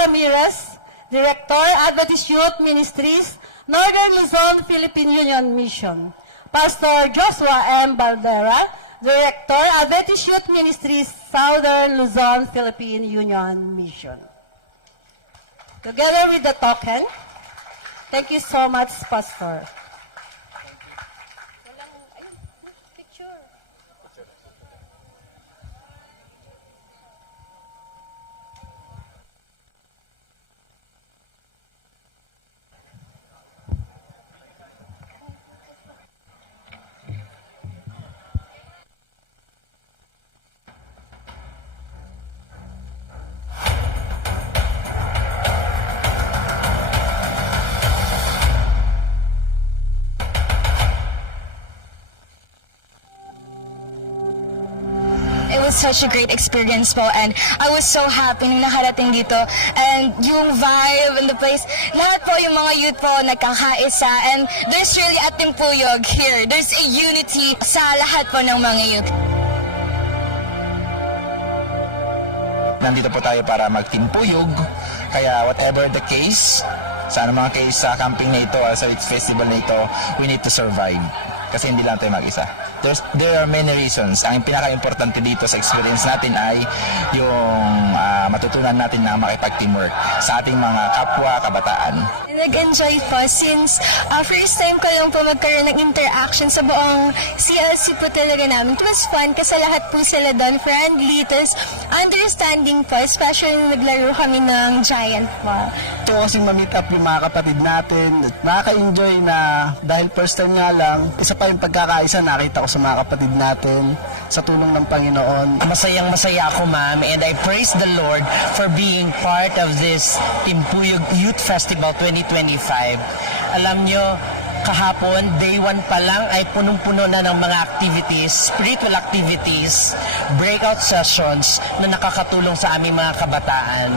Ramirez, Director, Adventist Youth Ministries, Northern Luzon, Philippine Union Mission. Pastor Joshua M. Baldera, Director, Adventist Youth Ministries, Southern Luzon, Philippine Union Mission. Together with the token, thank you so much, Pastor. Such a great experience po, and I was so happy nung nakarating dito, and yung vibe and the place, lahat po yung mga youth po nagkakaisa, and there's really a timpuyog here. There's a unity sa lahat po ng mga youth. Nandito po tayo para magtimpuyog, kaya whatever the case, sa mga case sa camping na ito, sa festival na ito, we need to survive. Kasi hindi lang tayo mag-isa. There are many reasons. Ang pinaka-importante dito sa experience natin ay yung matutunan natin na makipag-teamwork sa ating mga kapwa kabataan. Nag-enjoy po since first time ko lang po magkaroon ng interaction sa buong CLC po talaga namin. It was fun kasi lahat po sila doon friendly, tapos understanding po, especially nung naglaro kami ng Giant po. Ito kasing ma-meet up yung mga kapatid natin. Nakaka-enjoy na dahil first time nga lang, isa pa yung pagkakaisa nakita ko sa mga kapatid natin sa tulong ng Panginoon. Masayang-masaya ako, ma'am, and I praise the Lord for being part of this Timpuyog Youth Festival 2025. Alam nyo, kahapon, day 1 pa lang ay punong-puno na ng mga activities, spiritual activities, breakout sessions na nakakatulong sa aming mga kabataan.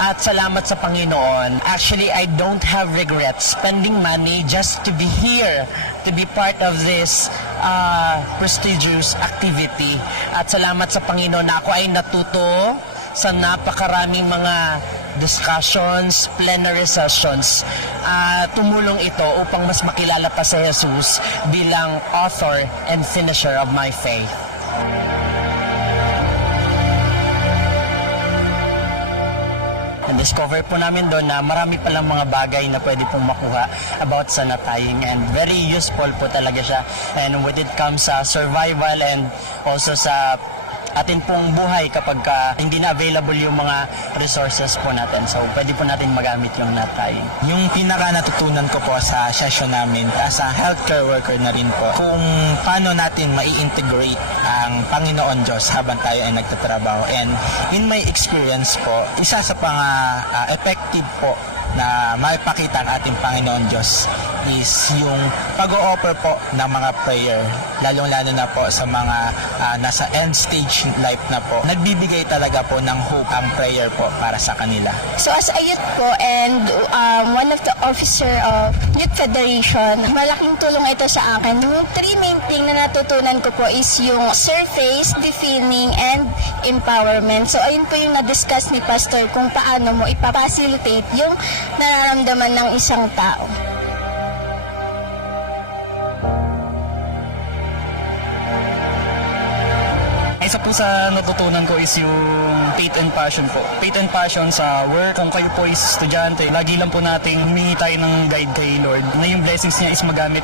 At salamat sa Panginoon. Actually, I don't have regrets spending money just to be here, to be part of this prestigious activity. At salamat sa Panginoon na ako ay natuto sa napakaraming mga discussions, plenary sessions. Tumulong ito upang mas makilala pa si Jesus bilang author and finisher of my faith. Discover po namin doon na marami palang mga bagay na pwede pong makuha about sa nataying, and very useful po talaga siya. And when it comes sa survival and also sa atin pong buhay kapag hindi na available yung mga resources po natin. So, pwede po natin magamit yung nataying. Yung pinaka natutunan ko po sa session namin as a healthcare worker na rin po, kung paano natin mai-integrate ang Panginoon Diyos habang tayo ay nagtatrabaho. And in my experience po, isa sa effective po na maipakita ang ating Panginoon Diyos is yung pag-o-offer po ng mga prayer, lalong-lalo na po sa mga nasa end stage life na po. Nagbibigay talaga po ng hope ang prayer po para sa kanila. So as a youth po and one of the officer of Youth Federation, malaking tulong ito sa akin. Yung 3 main thing na natutunan ko po is yung surface, defining, and empowerment. So ayun po yung na-discuss ni Pastor kung paano mo ipapacilitate yung nararamdaman ng isang tao. Isa po sa natutunan ko is yung faith and passion po. Faith and passion sa work. Kung kayo po is estudyante, lagi lang po nating humingi tayo ng guide kay Lord na yung blessings niya is magamit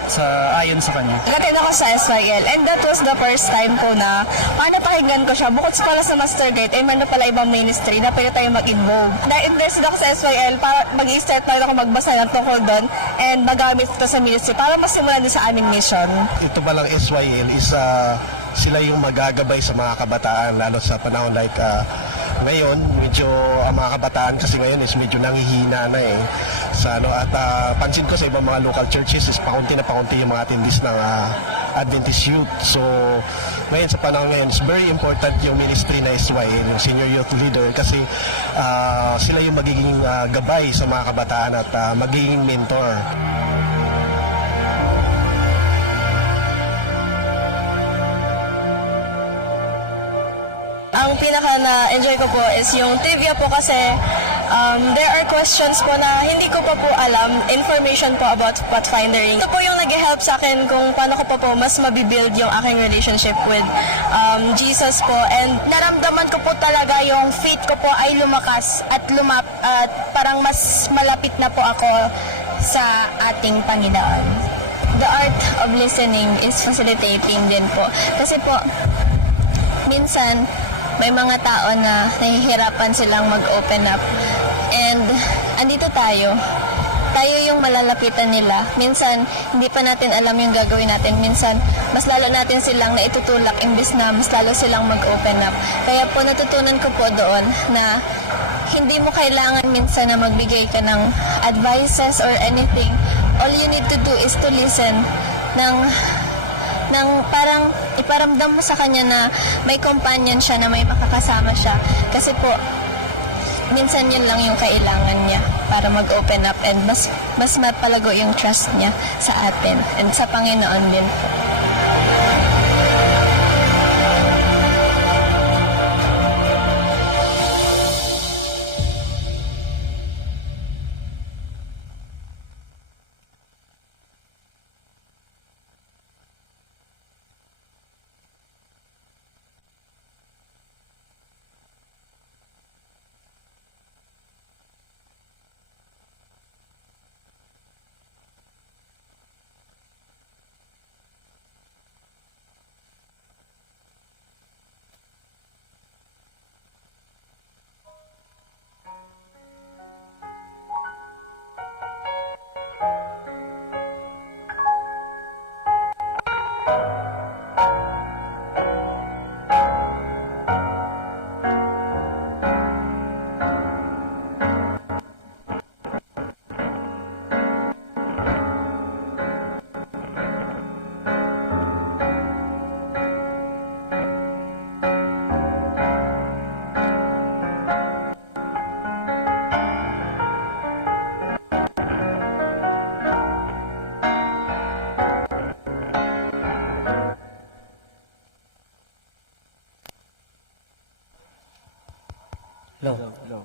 ayon sa Kanya. Nag-attend ako sa SYL, and that was the first time po na paano pakinggan ko siya. Bukod sa pala sa Master Gate, ay meron pala ibang ministry na pwede tayo mag-involve. Na-invested ako sa SYL para mag-i-start na ako magbasa ng tungkol doon and magamit ito sa ministry para masimulan din sa aming mission. Ito palang SYL is sila yung magagabay sa mga kabataan, lalo sa panahon like ngayon, medyo ang mga kabataan kasi ngayon is medyo nanghihina na at pansin ko sa ibang mga local churches is pakunti na pakunti yung mga attendees ng Adventist Youth. So ngayon sa panahon ngayon, it's very important yung ministry na SYL, yung senior youth leader, kasi sila yung magiging gabay sa mga kabataan at magiging mentor. Ang pinaka na-enjoy ko po is yung trivia po kasi There are questions po na hindi ko pa po alam, information po about pathfindering. Ito po yung nag-help sa akin kung paano ko pa po mas mabibuild yung aking relationship with Jesus po. And naramdaman ko po talaga yung faith ko po ay lumakas at parang mas malapit na po ako sa ating Panginoon. The art of listening is facilitating din po. Kasi po, minsan, may mga tao na nahihirapan silang mag-open up. And andito tayo. Tayo yung malalapitan nila. Minsan, hindi pa natin alam yung gagawin natin. Minsan, mas lalo natin silang naitutulak imbis na mas lalo silang mag-open up. Kaya po natutunan ko po doon na hindi mo kailangan minsan na magbigay ka ng advices or anything. All you need to do is to listen ng parang iparamdam mo sa kanya na may companion siya, na may makakasama siya. Kasi po, minsan yun lang yung kailangan niya para mag-open up and mas mapalago yung trust niya sa atin and sa Panginoon din po. Hello.